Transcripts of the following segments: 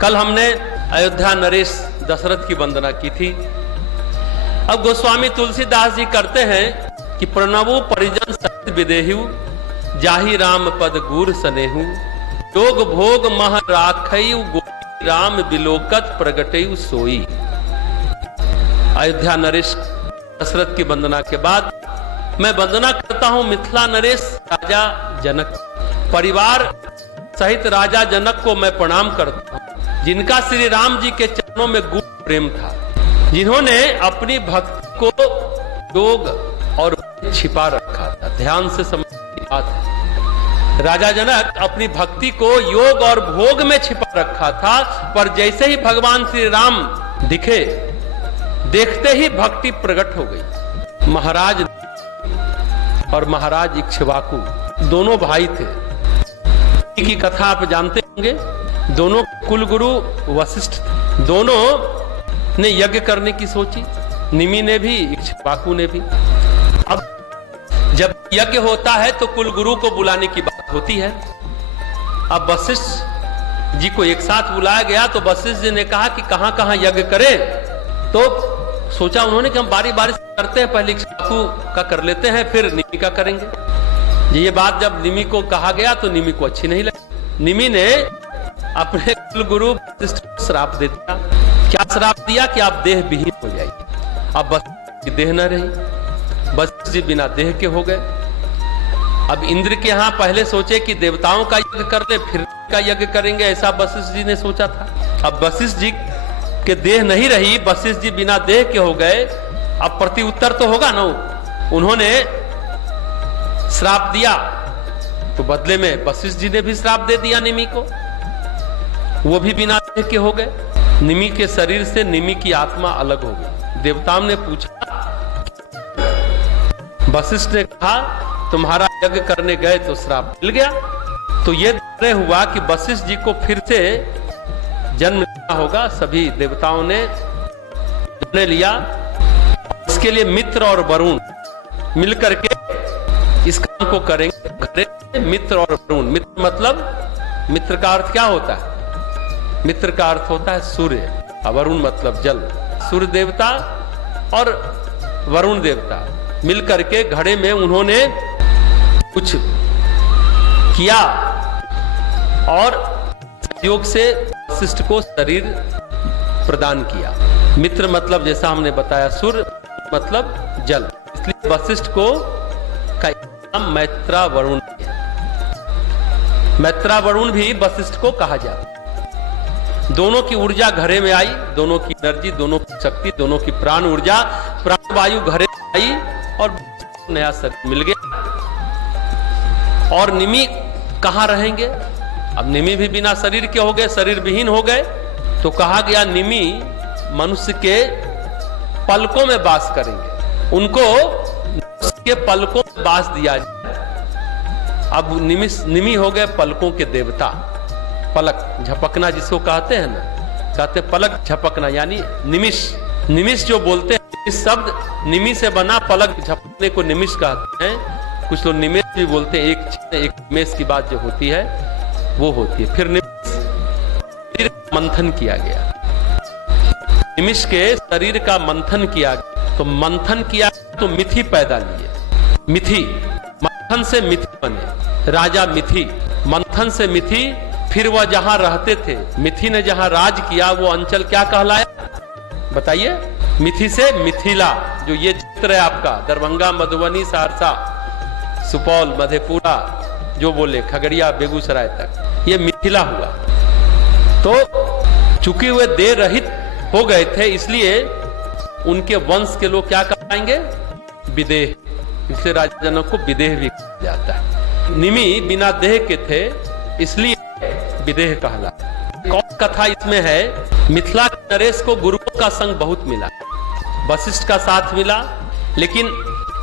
कल हमने अयोध्या नरेश दशरथ की वंदना की थी। अब गोस्वामी तुलसीदास जी करते हैं कि प्रणवो परिजन सत्य विदेहु जाहि राम पद गूर सनेहु योग भोग मह राखयु गोपी राम बिलोकत प्रगटयु सोई। अयोध्या नरेश दशरथ की वंदना के बाद मैं वंदना करता हूं मिथिला नरेश राजा जनक परिवार सहित राजा जनक को मैं प्रणाम करता हूं, जिनका श्री राम जी के चरणों में गूढ़ प्रेम था, जिन्होंने अपनी भक्ति को योग और छिपा रखा था। ध्यान से समझने की बात है। राजा जनक अपनी भक्ति को योग और भोग में छिपा रखा था, पर जैसे ही भगवान श्री राम दिखे देखते ही भक्ति प्रकट हो गई। महाराज और महाराज इक्ष्वाकु दोनों भाई थे। की कथा आप जानते होंगे। दोनों कुलगुरु वशिष्ठ थे। दोनों ने यज्ञ करने की सोची, निमि ने भी इक्ष्वाकु ने भी। अब जब यज्ञ होता है तो कुलगुरु को बुलाने की बात होती है। अब वशिष्ठ जी को एक साथ बुलाया गया तो वशिष्ठ जी ने कहा कि कहां कहां यज्ञ करें। तो सोचा उन्होंने कि हम बारी बारी से करते हैं, पहले इक्ष्वाकु का कर लेते हैं फिर निमि का करेंगे। ये बात जब निमि को कहा गया तो निमि को अच्छी नहीं लगी। निमि ने अपने कुलगुरु वशिष्ठ को श्राप दे दिया। क्या श्राप दिया कि आप देह विहीन हो जाइए। अब वशिष्ठ की देह न रही, वशिष्ठ जी बिना देह के हो गए। अब इंद्र के यहां पहले सोचे कि देवताओं का यज्ञ कर ले फिर का यज्ञ करेंगे, ऐसा वशिष्ठ जी ने सोचा था। अब वशिष्ठ जी के देह नहीं रही, वशिष्ठ जी बिना देह के हो गए। अब प्रति उत्तर तो होगा ना। उन्होंने श्राप दिया तो बदले में वशिष्ठ जी ने भी श्राप दे दिया निमि को, वो भी बिना देह के हो गए। निमि के शरीर से निमि की आत्मा अलग हो गई। देवताओं ने पूछा, वशिष्ठ ने कहा तुम्हारा यज्ञ करने गए तो श्राप मिल गया। तो ये निर्णय हुआ कि वशिष्ठ जी को फिर से जन्म लेना होगा। सभी देवताओं ने निर्णय लिया। इसके लिए मित्र और वरुण मिलकर के इस काम को करेंगे। घरे मित्र और वरुण, मित्र मतलब मित्र का अर्थ क्या होता है? मित्र का अर्थ होता है सूर्य, और वरुण मतलब जल। सूर्य देवता और वरुण देवता मिलकर के घड़े में उन्होंने कुछ किया और योग से वशिष्ठ को शरीर प्रदान किया। मित्र मतलब जैसा हमने बताया सूर्य मतलब जल, इसलिए वशिष्ठ को का नाम मैत्रा वरुण है। मैत्रा वरुण भी वशिष्ठ को कहा जाता। दोनों की ऊर्जा घरे में आई, दोनों की एनर्जी, दोनों की शक्ति, दोनों की प्राण ऊर्जा, प्राण वायु घरे में आई और नया शरीर मिल गया। और निमि कहां रहेंगे? अब निमि भी बिना शरीर के हो गए, शरीर विहीन हो गए। तो कहा गया निमि मनुष्य के पलकों में वास करेंगे, उनको उसके पलकों में वास दिया जाए। अब निमि हो गए पलकों के देवता। पलक झपकना जिसको कहते हैं ना, कहते पलक झपकना यानी निमिष। निमिष जो बोलते हैं, इस शब्द निमि से बना, पलक झपकने को निमिष कहते हैं। कुछ लोग निमेष भी बोलते हैं। एक निमेष की बात जो होती है वो होती है। फिर शरीर मंथन किया गया। निमिष के शरीर का मंथन किया गया। तो मंथन किया तो मिथि पैदा लिए। मिथि, मंथन से मिथि बने, राजा मिथि। मंथन से मिथि, फिर वह जहां रहते थे, मिथि ने जहां राज किया वो अंचल क्या कहलाया बताइए? मिथि से मिथिला। जो ये चित्र है आपका, दरभंगा, मधुबनी, सहरसा, सुपौल, मधेपुरा, जो बोले खगड़िया, बेगूसराय तक, ये मिथिला हुआ। तो चूंकि वे देह रहित हो गए थे, इसलिए उनके वंश के लोग क्या कहलाएंगे? विदेह। इसलिए राजा जनक को विदेह भी कहा जाता है। निमि बिना देह के थे, इसलिए विदेह कहला। एक कथा इसमें है, मिथिला के नरेश को गुरुओं का संग बहुत मिला, वशिष्ठ का साथ मिला, लेकिन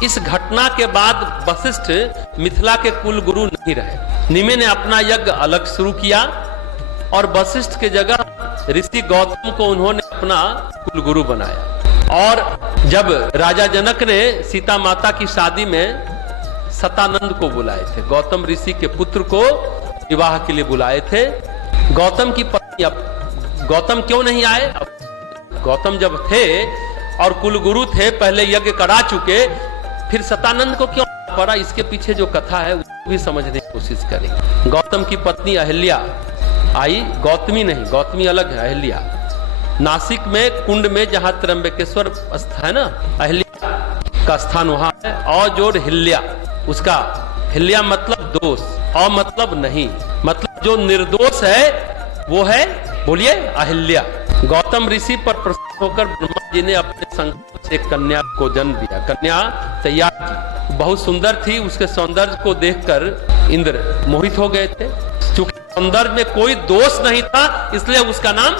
इस घटना के बाद वशिष्ठ मिथिला के कुल गुरु नहीं रहे। निमि ने अपना यज्ञ अलग शुरू किया और वशिष्ठ के जगह ऋषि गौतम को उन्होंने अपना कुल गुरु बनाया। और जब राजा जनक ने सीता माता की शादी में सतानंद को बुलाए थे, गौतम ऋषि के पुत्र को विवाह के लिए बुलाए थे, गौतम की पत्नी, अब गौतम क्यों नहीं आए? अब गौतम जब थे और कुल गुरु थे, पहले यज्ञ करा चुके, फिर सतानंद को क्यों पड़ा? इसके पीछे जो कथा है उसको भी समझने की कोशिश करेंगे। गौतम की पत्नी अहिल्या आई, गौतमी नहीं, गौतमी अलग है, अहिल्या। नासिक में कुंड में जहां त्र्यंबकेश्वर है ना, अहिल्या का स्थान वहां है। और जोड़ हिल्या, उसका हिल्या मतलब दोष, और मतलब नहीं, मतलब जो निर्दोष है वो है, बोलिए, अहिल्या। गौतम ऋषि पर प्रसन्न होकर ब्रह्मा जी ने अपने संकल्प से कन्या को जन्म दिया। कन्या तैयार की, बहुत सुंदर थी, उसके सौंदर्य को देखकर इंद्र मोहित हो गए थे। चूंकि सौंदर्य में कोई दोष नहीं था, इसलिए उसका नाम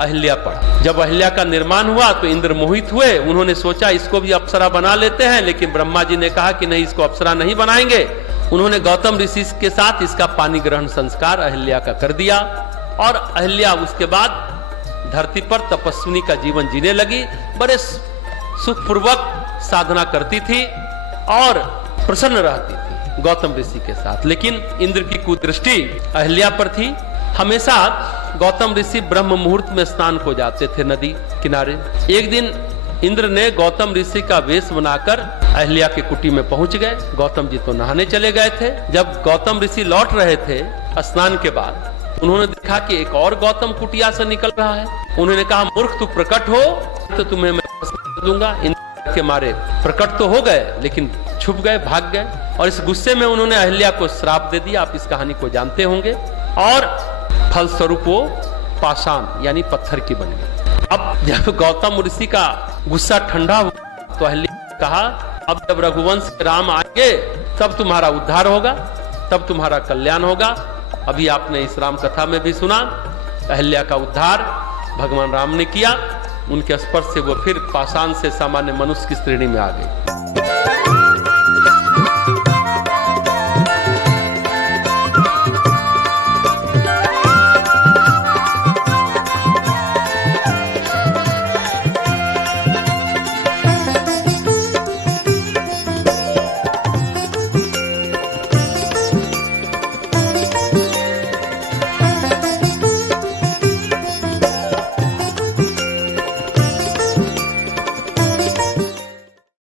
अहिल्या पड़ा। जब अहिल्या का निर्माण हुआ तो इंद्र मोहित हुए, उन्होंने सोचा इसको भी अप्सरा बना लेते हैं, लेकिन ब्रह्मा जी ने कहा कि नहीं, इसको अप्सरा नहीं बनाएंगे। उन्होंने गौतम ऋषि के साथ इसका पानी ग्रहण संस्कार अहिल्या का कर दिया और अहिल्या उसके बाद धरती पर तपस्विनी का जीवन जीने लगी, बड़े सुखपूर्वक साधना करती थी और प्रसन्न रहती थी गौतम ऋषि के साथ। लेकिन इंद्र की कुदृष्टि अहिल्या पर थी। हमेशा गौतम ऋषि ब्रह्म मुहूर्त में स्नान को जाते थे नदी किनारे। एक दिन इंद्र ने गौतम ऋषि का वेश बनाकर अहिल्या की कुटी में पहुंच गए। गौतम जी तो नहाने चले गए थे। जब गौतम ऋषि लौट रहे थे स्नान के बाद, उन्होंने देखा कि एक और गौतम कुटिया से निकल रहा है। उन्होंने कहा, मूर्ख तू प्रकट हो तो तुम्हें मैं कर दूंगा। इंद्र के मारे प्रकट तो हो गए, लेकिन छुप गए, भाग गए। और इस गुस्से में उन्होंने अहिल्या को श्राप दे दिया। आप इस कहानी को जानते होंगे। और फलस्वरूप वो पाषाण यानी पत्थर की बन गई। अब जब गौतम ऋषि का गुस्सा ठंडा हुआ तो अहिल्या ने कहा, अब जब रघुवंश के राम आएंगे तब तुम्हारा उद्धार होगा, तब तुम्हारा कल्याण होगा। अभी आपने इस राम कथा में भी सुना, अहिल्या का उद्धार भगवान राम ने किया। उनके स्पर्श से वो फिर पाषाण से सामान्य मनुष्य की श्रेणी में आ गई।